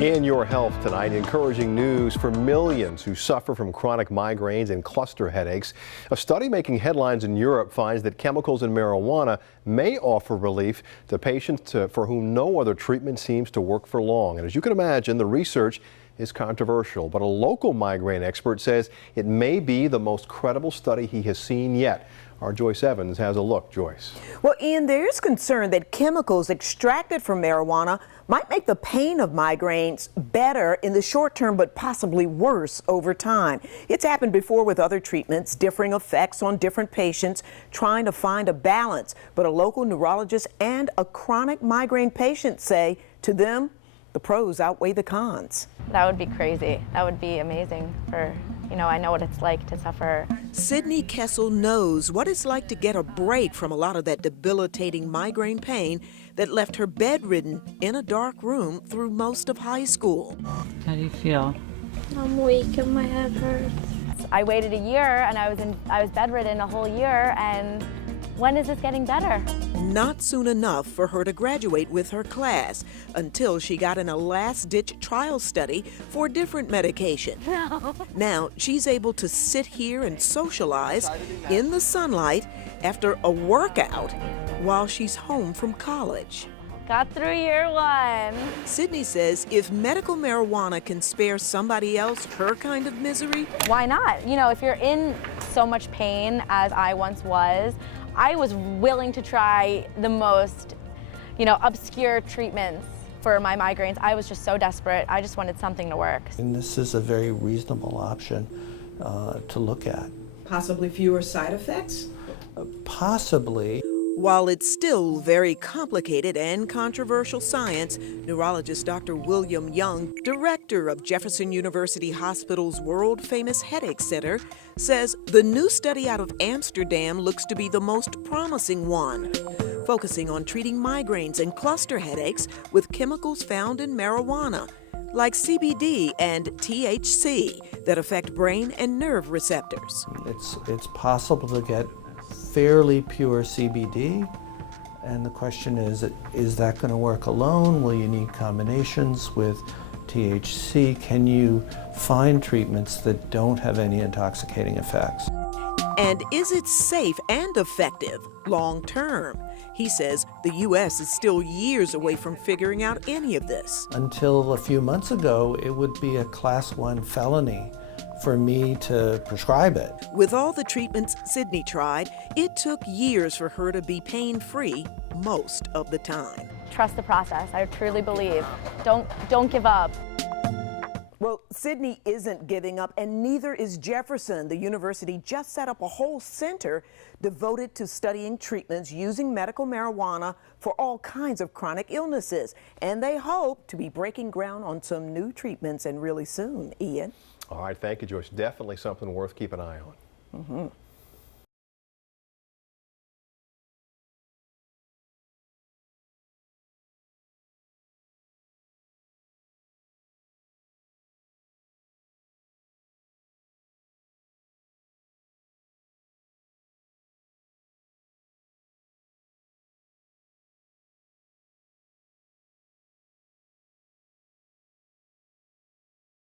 In your health tonight, encouraging news for millions who suffer from chronic migraines and cluster headaches. A study making headlines in Europe finds that chemicals in marijuana may offer relief to patients for whom no other treatment seems to work for long. And as you can imagine, the research is controversial, but a local migraine expert says it may be the most credible study he has seen yet. Our Joyce Evans has a look. Joyce. Well, Ian, there is concern that chemicals extracted from marijuana might make the pain of migraines better in the short term, but possibly worse over time. It's happened before with other treatments, differing effects on different patients, trying to find a balance. But a local neurologist and a chronic migraine patient say to them, the pros outweigh the cons. That would be crazy. That would be amazing for, I know what it's like to suffer. Sydney Kessel knows what it's like to get a break from a lot of that debilitating migraine pain that left her bedridden in a dark room through most of high school. How do you feel? I'm weak and my head hurts. I waited a year and I was bedridden a whole year, and when is this getting better? Not soon enough for her to graduate with her class until she got in a last-ditch trial study for a different medication. No. Now she's able to sit here and socialize in the sunlight after a workout while she's home from college. Got through year one. Sydney says if medical marijuana can spare somebody else her kind of misery, why not? If you're in so much pain as I once was, I was willing to try the most, obscure treatments for my migraines. I was just so desperate. I just wanted something to work. And this is a very reasonable option to look at. possibly fewer side effects? Possibly. While it's still very complicated and controversial science, neurologist Dr. William Young, director of Jefferson University Hospital's world-famous Headache Center, says the new study out of Amsterdam looks to be the most promising one, focusing on treating migraines and cluster headaches with chemicals found in marijuana, like CBD and THC, that affect brain and nerve receptors. It's possible to get fairly pure CBD, and the question is that going to work alone? Will you need combinations with THC? Can you find treatments that don't have any intoxicating effects? And is it safe and effective long term? He says the U.S. is still years away from figuring out any of this. Until a few months ago, it would be a Class 1 felony for me to prescribe it. With all the treatments Sydney tried, it took years for her to be pain-free most of the time. Trust the process. I truly believe. Don't give up. Well, Sydney isn't giving up, and neither is Jefferson. The university just set up a whole center devoted to studying treatments using medical marijuana for all kinds of chronic illnesses. And they hope to be breaking ground on some new treatments, and really soon. Ian? All right, thank you, Joyce. Definitely something worth keeping an eye on.